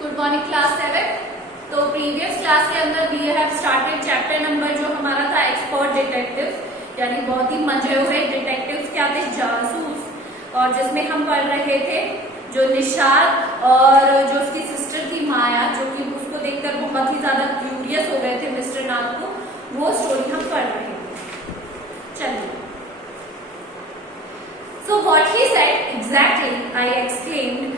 Good morning class 7। तो previous class के अंदर we have started chapter number जो हमारा था एक्सपर्ट डिटेक्टिव, यानी बहुत ही मंजे हुए डिटेक्टिव्स क्या थे, जासूस। और जिसमें हम पढ़ रहे थे जो निशाद और जो उसकी सिस्टर थी माया, जो कि उसको देखकर बहुत ही ज्यादा क्यूरियस हो गए थे मिस्टर नाथ को, वो स्टोरी हम पढ़ रहे थे। चलिए, so what he said exactly, I exclaimed,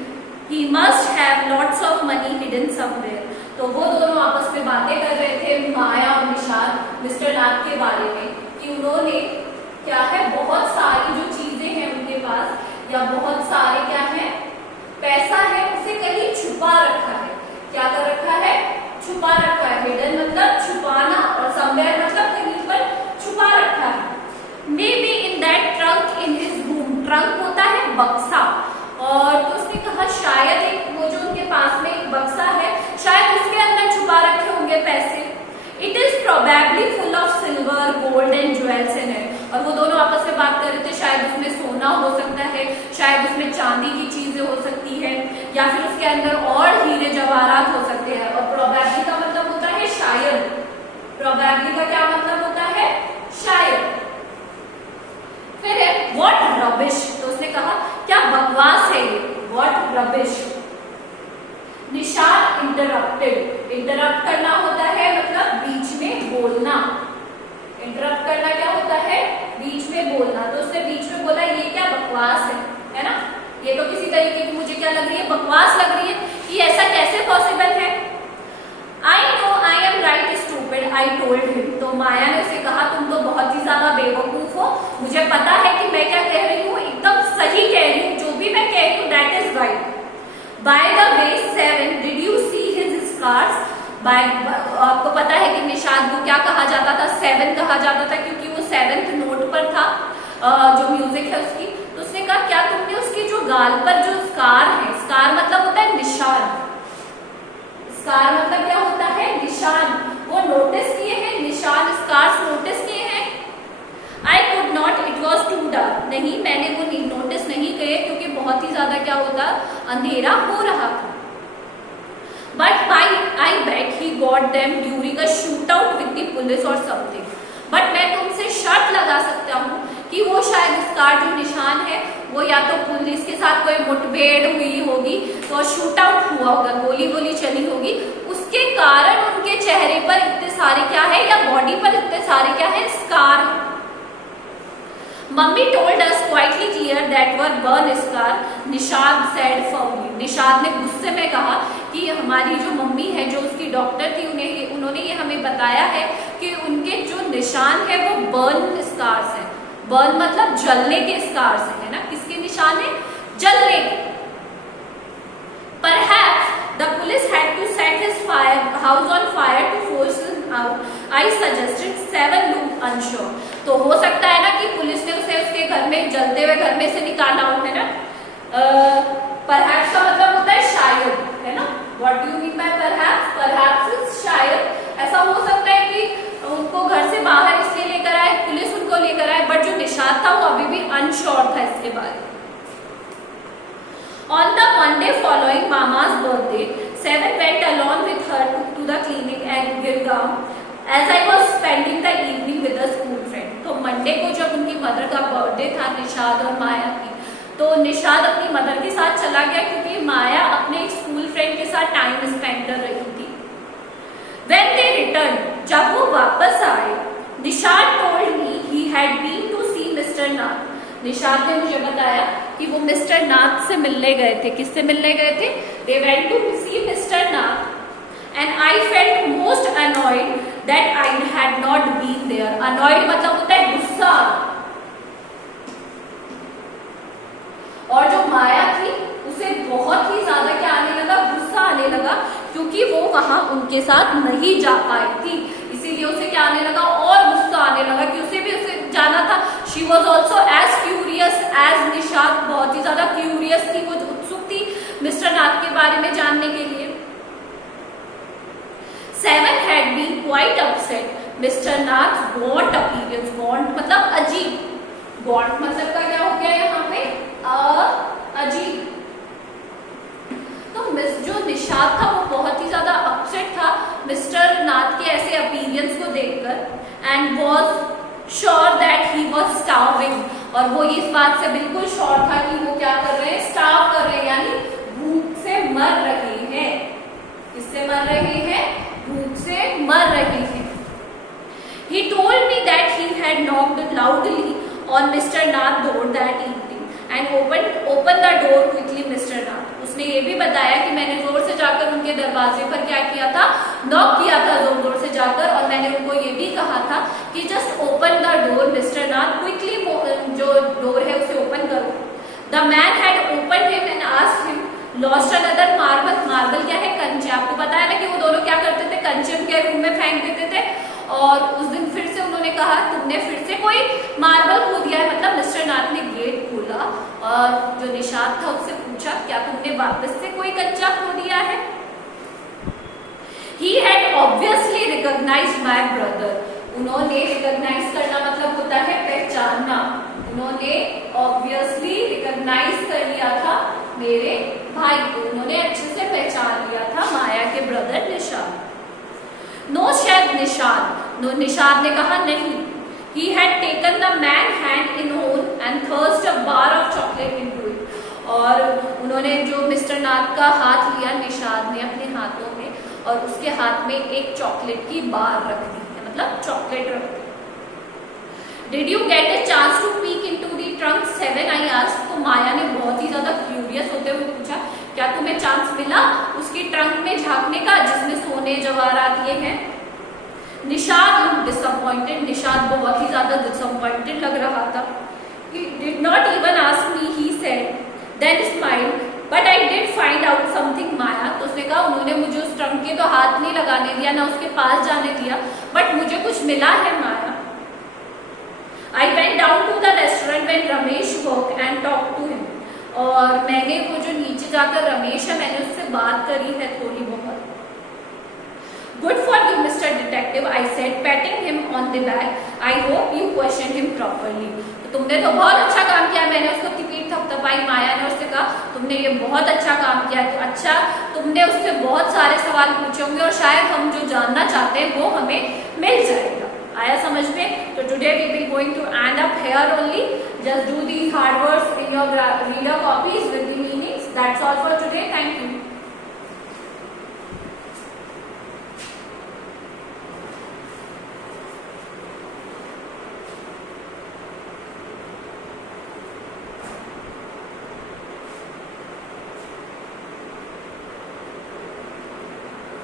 he must have lots of money hidden somewhere। तो वो दोनों आपस में बातें कर रहे थे, माया और निशाद, मिस्टर नाथ के बारे में, कि उन्होंने क्या है, बहुत सारी जो चीजें हैं उनके पास, या बहुत सारे क्या है, पैसा है, उसे कहीं छुपा रखा है। क्या कर रखा है? छुपा रखा है। हिडन मतलब छुपाना, और समवेयर मतलब कहीं पर छुपा रखा है। May be in that trunk in his room. Trunk होता है बक्सा, और तो उसने कहा शायद एक वो जो उनके पास में एक बक्सा है, शायद उसके अंदर छुपा रखे होंगे पैसे। It is probably full of silver, gold and jewels in it. और वो दोनों आपस में बात कर रहे थे, शायद उसमें सोना हो सकता है, शायद उसमें चांदी की चीजें हो सकती है, या फिर उसके अंदर और हीरे जवाहरात हो सकते हैं। और प्रोबेबली का मतलब होता है शायद। प्रोबेबली का क्या मतलब होता है? शायद। फिर है व्हाट रबिश। तो उसने कहा क्या बकवास है ये, what rubbish. Nishad interrupted. Interrupt करना होता है मतलब बीच में बोलना। इंटरप्ट करना क्या होता है? बीच में बोलना। तो उसने बीच में बोला ये क्या बकवास है ना, ये तो किसी तरीके की मुझे क्या लग रही है, बकवास लग रही है, कि ऐसा कैसे पॉसिबल है। I know I am right stupid I told him. तो माया ने उसे कहा तुम तो बहुत ही ज्यादा बेवकूफ हो, मुझे पता है कि मैं क्या कह रही हूँ, एकदम सही कह रही हूँ, जो भी मैं कह रही हूँ that is right. By the way 7 did you see his scars. आपको पता है कि निशाद को क्या कहा जाता था, 7 कहा जाता था, क्योंकि वो 7th नोट पर था, जो म्यूजिक है उसकी। तो उसने कहा क्या तुमने उसके जो गाल पर जो स्कार है, स्कार मतलब होता है निशान, स्कार मतलब क्या होता है, निशान, वो नोटिस किए हैं, निशान स्कार्स नोटिस किए हैं। I could not, it was too dark. नहीं, मैंने वो नोटिस नहीं किए, क्योंकि बहुत ही ज्यादा क्या होता, अंधेरा हो रहा था। But I bet he got them during a shootout with the police और समथिंग। बट मैं तुमसे शर्त लगा सकता हूँ कि वो शायद स्कार जो निशान है, वो या तो पुलिस के साथ कोई मुठभेड़ हुई होगी, तो शूट आउट हुआ होगा, गोली गोली चली होगी, उसके कारण उनके चेहरे पर इतने सारे क्या है, या बॉडी पर इतने सारे क्या है, scar. Mummy told us quietly clear that were burn scar, Nishad said firmly. Nishad ने गुस्से में कहा कि हमारी जो मम्मी है, जो उसकी डॉक्टर थी, उन्होंने ये हमें बताया है कि उनके जो निशान है वो बर्न स्कार्स है। बर्न मतलब जलने के स्कार्स है ना, किसके निशान है, जलने के। Perhaps the police had to set his house on fire to force him out. I suggested 7 looked unsure. तो हो सकता है ना कि पुलिस ने उसे उसके घर में, जलते हुए घर में से निकाला हो, है ना। Perhaps का मतलब होता है शायद, है ना। What do you mean by perhaps? Perhaps is शायद। ऐसा हो सकता है कि उनको घर से बाहर इसलिए लेकर आए, पुलिस उनको लेकर आए, बट जो निशाद था वो अभी भी अनश्योर था इसके बारे में। On the Monday following Mama's birthday, 7 went along with her to the clinic at Girgaon, as I was spending the evening with a school friend. तो मंडे को जब उनकी मदर का बर्थडे था, निशाद और माया की, तो निशाद अपनी मदर के साथ चला गया, क्योंकि माया अपने एक स्कूल फ्रेंड के साथ टाइम स्पेंड कर रही थी। When they returned, जब वो वापस आए, Nishad told me he had been to see Mr. Nath. Nishad ने मुझे बताया कि वो मिस्टर नाथ से मिलने गए थे। किससे मिलने गए थे? They went to see Mr. Nath, and I felt most annoyed that I had not been there. Annoyed मतलब होता है गुस्सा। और जो माया थी उसे बहुत ही ज्यादा क्या आने लगा, गुस्सा आने लगा, क्योंकि वो वहां उनके साथ नहीं जा पाई थी। इसीलिए उसे क्या आने लगा, और गुस्सा आने लगा कि उसे भी उसे जाना था। She was also as curious as Nishad. बहुत ही ज्यादा क्यूरियस थी, वो उत्सुक थी मिस्टर नाथ के बारे में जानने के लिए। 7 had been quite upset. Mr. Nath's gaunt appearance, gaunt मतलब अजीब, गॉड मतलब का क्या हो गया यहाँ पे, अजीब। तो जो निषाद था वो बहुत ही ज्यादा अपसेट था मिस्टर नाथ के ऐसे अपीयरेंस को देखकर and was sure that he was starving, और वो इस बात से बिल्कुल श्योर था कि वो क्या कर रहे हैं, स्टार्व कर रहे हैं, यानी भूख से मर रहे हैं। किससे मर रहे हैं? भूख से मर रहे हैं। He told me that he had knocked loudly on Mr. Nath's door that evening and opened the door quickly, Mr. Nath. उसने ये भी बताया कि मैंने जोर से जाकर उनके दरवाजे पर क्या किया था, नॉक किया था जोर से जाकर, और मैंने उनको ये भी कहा था कि just open the door mister Nath, quickly जो डोर है उसे ओपन करो। The man had open him and asked him lost another marble. Marble क्या है? कंचे। आपको पता है ना कि वो दोनों क्या करते थे, कंचे उनके रूम में फेंक देते थे, और उस दिन फिर से उन्होंने कहा तुमने फिर से कोई मार्बल खो दिया है। मतलब मिस्टर नाथ ने गेट खोला और जो निषाद था उससे पूछा क्या तुमने वापस से कोई कच्चा खो दिया है? He had obviously recognized my brother. उन्होंने रिकॉग्नाइज करना मतलब होता है पहचानना। उन्होंने ऑब्वियसली रिकॉग्नाइज कर लिया था मेरे भाई को, उन्होंने अच्छे से पहचान लिया था माया के ब्रदर निषाद। नो शायद निषाद, निषाद ने कहा नहीं। He had taken the man hand in own and thrust a bar of chocolate into it. और उन्होंने जो मिस्टर नाथ का हाथ लिया निषाद ने अपने हाथों में, और उसके हाथ में एक चॉकलेट की बार रख दी है, मतलब चॉकलेट रख दी। Did you get a chance to peek into the trunk 7? I asked. तो माया ने बहुत ही ज्यादा क्यूरियस होते हुए पूछा क्या तुम्हें चांस मिला उसकी ट्रंक में झांकने का जिसमें सोने जवाहरात ये हैं? Nishad looked disappointed. निषाद बहुत ही ज्यादा disappointed लग रहा था। He did not even ask me, he said, then smiled. But I did find out something, माया। तो उसने कहा उन्होंने मुझे उस ट्रंक के तो हाथ नहीं लगाने दिया, ना उसके पास जाने दिया, बट मुझे कुछ मिला है माया। I went down to the restaurant when Ramesh worked and talked to him. और मैंने वो जो नीचे जाकर रमेश है मैंने उससे बात करी है थोड़ी बहुत। Good for you, Mr. Detective, I said, patting him on the back. I hope you questioned him properly. तो तुमने तो बहुत अच्छा काम किया। मैंने उसको पीठ थपथपाई माया ने, उससे कहा तुमने ये बहुत अच्छा काम किया। तो अच्छा, तुमने उससे बहुत सारे सवाल पूछे होंगे और शायद हम जो जानना चाहते हैं वो हमें मिल जाएगा। आया समझ में? तो today we will going to end up here only. Just do these hard words in your reader copies with the meanings. That's all for today. Thank you.